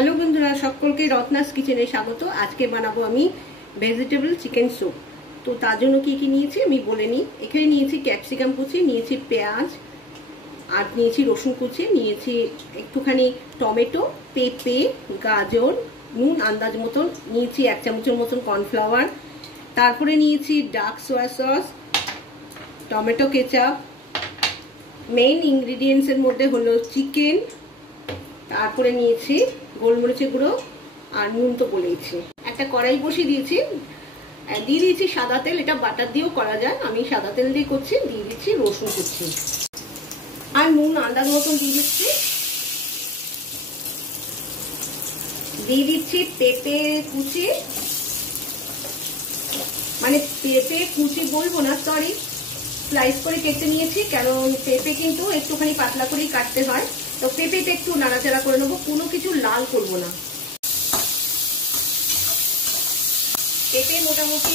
Hello বন্ধুরা, সকলকে রত্নাস কিচেনে স্বাগত। আজকে বানাবো আমি ভেজিটেবল চিকেন স্যুপ। তো তার জন্য কি কি নিয়েছি আমি বলে নিই। এখানে নিয়েছি ক্যাপসিকাম কুচি, নিয়েছি পেঁয়াজ, আর নিয়েছি রসুন কুচি, নিয়েছি একটুখানি টমেটো, পেঁপে, গাজর, নুন আন্দাজ মতন, নিয়েছি 1 চামচের মতন কর্নফ্লাওয়ার, তারপরে নিয়েছি dark soya sauce, tomato ketchup, main ইনগ্রিডিয়েন্টসের মধ্যে হলো চিকেন, তারপরে নিয়েছি গোলমরিচের গুঁড়ো আর নুন তো বলেইছি। একটা কড়াই বসিয়ে দিয়েছি, দিয়ে দিয়েছি সাদা তেল। এটা বাটার দিয়েও করা যায়, আমি সাদা তেল দিয়ে করছি। দিয়ে দিচ্ছি রসুন কুচি আর নুন আন্দাজ মতন দিয়ে দিচ্ছি। দিয়ে দিচ্ছি পেঁপে কুচি, মানে পেঁপে কুচি বলবো না, সরি, স্লাইস করে কেটে নিয়েছি, কারণ পেঁপে কিন্তু একটুখানি পাতলা করেই কাটতে হয়। তো পেঁপেটা একটু নাড়াচাড়া করে নেবো, কোনো কিছু লাল করব না। পেঁপে মোটামুটি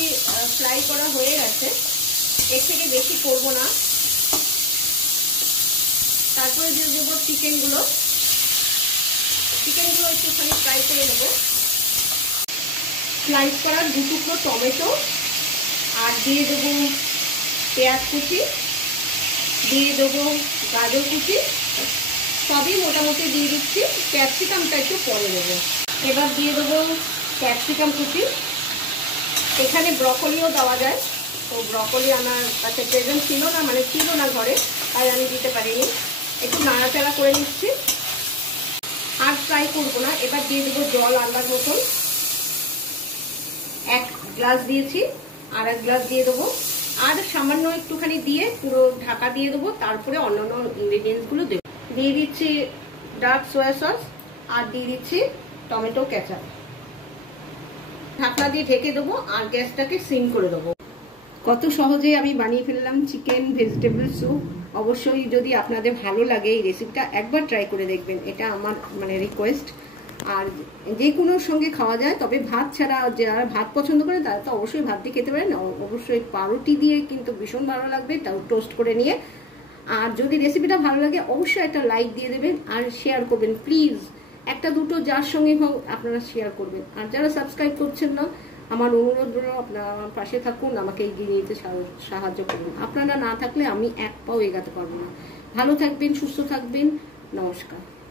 ফ্রাই করা হয়ে গেছে, এর থেকে বেশি করব না। তারপরে দিয়ে দেবো চিকেনগুলো একটুখানি ফ্রাই করে নেবো। স্লাইস করা 2 টুকরো টমেটো, আর দিয়ে দেবো পেঁয়াজ কুচি, দিয়ে দেবো গাজর কুচি, সবই মোটামুটি দিয়ে দিচ্ছি। ক্যাপসিকামটা একটু পরে দেবো। এবার দিয়ে দেবো ক্যাপসিকাম কুচি। এখানে ব্রকলিও দেওয়া যায়, তো ব্রকলি আমার কাছে প্রেজেন্ট ছিল না, মানে ছিল না ঘরে, তাই আমি দিতে পারিনি। একটু নাড়াচাড়া করে নিচ্ছি, আর ফ্রাই করবো না। এবার দিয়ে দেবো জল আন্দাজ মতন, 1 গ্লাস দিয়েছি, আর 1 গ্লাস দিয়ে দেবো, আর সামান্য একটুখানি দিয়ে পুরো ঢাকা দিয়ে দেবো। তারপরে অন্যান্য ইনগ্রিডিয়েন্টসগুলো দেবো। দিয়ে দিচ্ছি ডার্ক সোয়া সস, আর দিয়ে দিচ্ছি টমেটো কেচাপ। ঢাকনা দিয়ে ঢেকে দেবো, আর গ্যাসটাকে সিম করে দেবো। কত সহজে আমি বানিয়ে ফেললাম চিকেন ভেজিটেবল স্যুপ। অবশ্যই যদি আপনাদের ভালো লাগে এই রেসিপিটা, একবার ট্রাই করে দেখবেন, এটা আমার মানে রিকোয়েস্ট। আর যে কোনোর সঙ্গে খাওয়া যায়, তবে ভাত ছাড়া, যারা ভাত পছন্দ করে তারা তো অবশ্যই ভাত দিয়ে খেতে পারেন। অবশ্যই পাউরুটি দিয়ে কিন্তু ভীষণ ভালো লাগবে, তাও টোস্ট করে নিয়ে। আর যদি রেসিপিটা ভালো লাগে অবশ্যই একটা লাইক দিয়ে দেবেন, আর শেয়ার করবেন প্লিজ। একটা দুটো যার সঙ্গে হোক আপনারা শেয়ার করবেন। আর যারা সাবস্ক্রাইব করছেন না, আমার অনুরোধ হলো আপনারা আমার পাশে থাকুন, আমাকে এগিয়ে নিতে সাহায্য করুন। আপনারা না থাকলে আমি এক পাও এগাতে পারবো না। ভালো থাকবেন, সুস্থ থাকবেন, নমস্কার।